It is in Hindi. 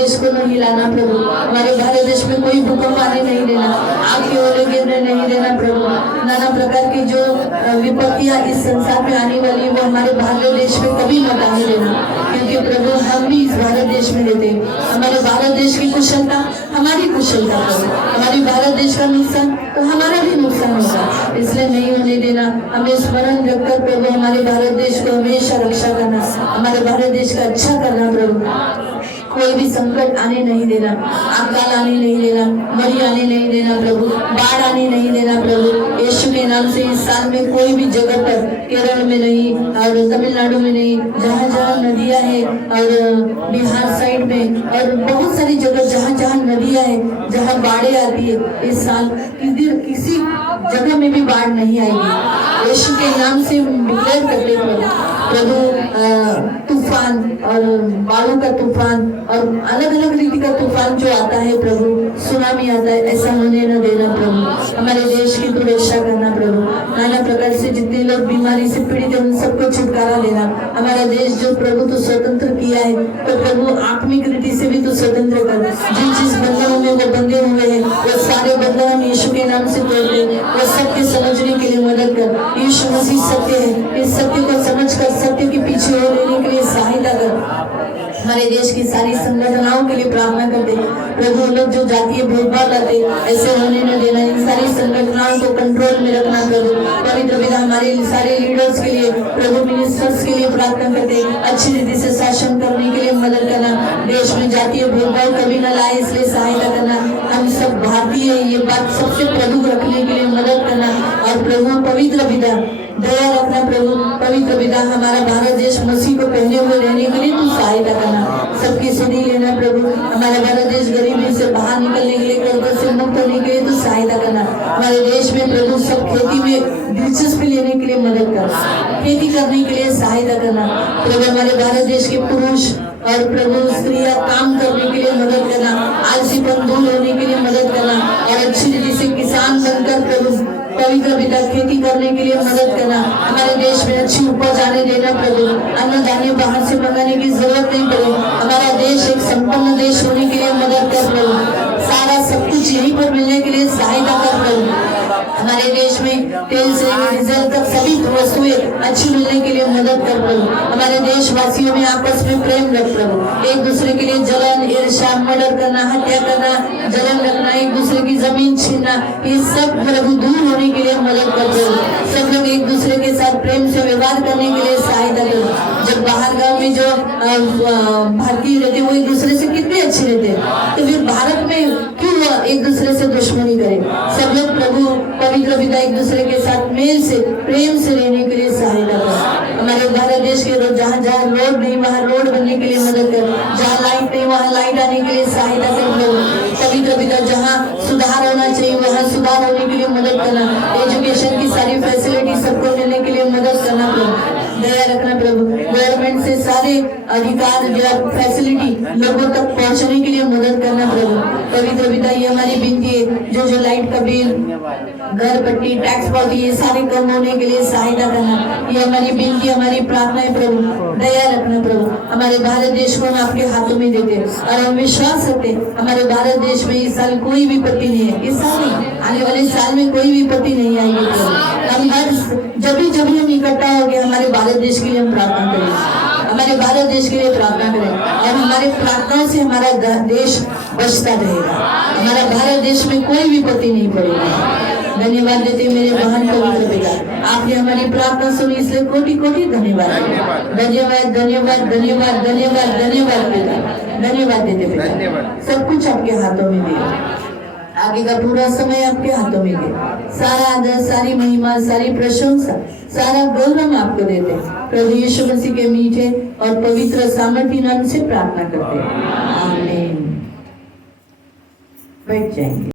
देश को नहीं लाना प्रभु, हमारे भारत देश में कोई भूकंप आने नहीं देना, आग के ओले गिरने नहीं देना प्रभु। नाना प्रकार की जो विपत्तियां इस संसार में आने वाली है वो हमारे भारत देश में कभी मत आने देना, क्योंकि प्रभु हम भी इस भारत देश में रहते हैं। हमारे भारत देश की कुशलता हमारी कुशलता प्रभु, हमारी भारत देश का नुकसान तो हमारा भी नुकसान होगा, इसलिए नहीं होने देना। हमें स्मरण रखकर प्रभु हमारे भारत देश को हमेशा रक्षा करना, हमारे भारत देश का अच्छा करना प्रभु। कोई भी संकट आने नहीं देना, अकाल आने नहीं देना, मरी आने नहीं देना प्रभु, बाढ़ आने नहीं देना प्रभु। यीशु के नाम से इस साल में कोई भी जगह पर, केरल में नहीं और तमिलनाडु में नहीं, जहाँ जहाँ नदियाँ हैं और बिहार साइड में और बहुत सारी जगह जहाँ जहाँ नदियाँ हैं, जहाँ बाढ़ें आती है, इस साल किसी जगह में भी बाढ़ नहीं आएगी। यीशु के नाम से डिक्लेयर करते प्रभु तूफान और बाढ़ों का तूफान और अलग अलग रीति का तूफान जो आता है प्रभु, सुनामी आता है, ऐसा होने न देना प्रभु। हमारे देश की तो रक्षा करना प्रभु, नाना प्रकार से जितने लोग बीमारी से पीड़ित है उन सबको छुटकारा देना। हमारा देश जो प्रभु तो स्वतंत्र किया है, तो प्रभु आत्मिक रीति से भी तो स्वतंत्र कर। जिस बंधनों में वो बंधे हुए हैं वो सारे बंधन हम यीशु के नाम से तोड़ दे, वो सबके समझने के लिए मदद कर। यीशु मसीह सत्य है, इस सत्य को समझ कर सत्य के पीछे हो लेने के लिए सहायता कर। हमारे देश की सारी संगठनाओं के लिए प्रार्थना करते प्रभु, लोग जो जातीय भेदभाव लाते ऐसे होने न देना, इन सारी संगठनाओं को कंट्रोल में रखना प्रभु। पवित्र पिता हमारे सारे लीडर्स के लिए प्रभु, मिनिस्टर्स के लिए प्रार्थना करते अच्छी रीति से शासन करने के लिए मदद करना, देश में जातीय भेदभाव कभी न लाए इसलिए सहायता करना। हम सब भारतीय ये बात सबसे प्रमुख रखने के लिए मदद करना। और प्रभु पवित्र पिता दया रखना प्रभु, पवित्र पिता हमारा भारत देश मसीह को पहने हुए रहने के लिए तू सहायता करना, सबकी सुधी लेना प्रभु। हमारा भारत देश गरीबी से बाहर निकलने के लिए, कर्ज से मुक्त होने के लिए तू सहायता करना। हमारे देश में प्रभु सब खेती में दिलचस्पी लेने के लिए मदद कर, खेती करने के लिए सहायता करना प्रभु। हमारे भारत देश के पुरुष और प्रभु स्त्रियां काम करने के लिए मदद करना, आलसीपन दूर होने के लिए मदद करना और अच्छी रीति से किसान बनकर प्रभु पवित्र पिता खेती करने के लिए मदद करना। हमारे देश में अच्छी उपज आने देना प्रभु, अन्न धान्य बाहर से मंगाने की जरूरत नहीं पड़े। हमारा देश एक संपन्न देश होने के लिए मदद कर प्रभु, सारा सब कुछ यहीं पर मिलने के लिए सहायता कर प्रभु। हमारे देश में तेल से डीजल तक सभी वस्तुएं अच्छी मिलने के लिए मदद कर प्रभु। हमारे देशवासियों में आपस में प्रेम रख प्रभु, एक दूसरे के लिए जलन, ईर्ष्या, मर्डर करना, हत्या करना, जलन रखना, एक दूसरे की जमीन छीनना, ये सब प्रभु दूर होने के लिए मदद कर प्रभु। सब लोग एक दूसरे के साथ प्रेम से व्यवहार करने के लिए सहायता करो। जब बाहर गांव में जो भारतीय रहते वो एक दूसरे से कितने अच्छे रहते हैं, तो फिर भारत में क्यों एक दूसरे से दुश्मनी करें। सब लोग प्रभु पवित्र पिता एक दूसरे के साथ मेल से प्रेम से रहने के लिए सहायता कर। हमारे भारत देश के जहाँ जहाँ रोड नहीं वहाँ रोड बनने के लिए मदद कर, जहाँ लाइट नहीं वहाँ लाइट आने के लिए सहायता कर प्रभु। पवित्र पिता जहाँ सुधार होना चाहिए वहाँ सुधार होने के लिए मदद करना, एजुकेशन की सारी फैसिलिटी सबको मिलने के लिए मदद करना प्रभु। दया रखना प्रभु, गवर्नमेंट से सारे अधिकार जो फैसिलिटी लोगों तक पहुँचने के लिए मदद करना प्रभु। पवित्र पिता ये हमारी विनती है, जो लाइट का बिल, घर पट्टी, टैक्स पावती ये सारे कम होने के लिए सहायता करना, ये हमारी विनती, हमारी प्रार्थना है प्रभु। दया रखना प्रभु, हमारे भारत देश को हम आपके हाथों में देते हैं और हम विश्वास रखते हमारे भारत देश में इस साल कोई विपत्ति नहीं है, इस साल नहीं आने वाले साल में कोई विपत्ति नहीं आएगी प्रभु। हम हर जब भी हम इकट्ठा हो गए हमारे भारत देश के लिए हम प्रार्थना करें, हमारे भारत देश के लिए प्रार्थना करें और हमारे प्रार्थनाओं से हमारा देश बचता रहेगा, हमारा भारत देश में कोई विपत्ति नहीं पड़ेगी। धन्यवाद देते मेरे महान पवित्र पिता, आपने हमारी प्रार्थना सुनी इसलिए कोटि कोटि धन्यवाद। धन्यवाद धन्यवाद धन्यवाद धन्यवाद धन्यवाद पिता, धन्यवाद देते पिता। सब कुछ आपके हाथों में दिया, आगे का पूरा समय आपके हाथों में दे, सारा आदर, सारी महिमा, सारी प्रशंसा, सारा गौरव आपको देते प्रभु यीशु मसीह के मीठे और पवित्र सामर्थ्य नाम से प्रार्थना करते हैं, आमीन। बैठ जाएंगे।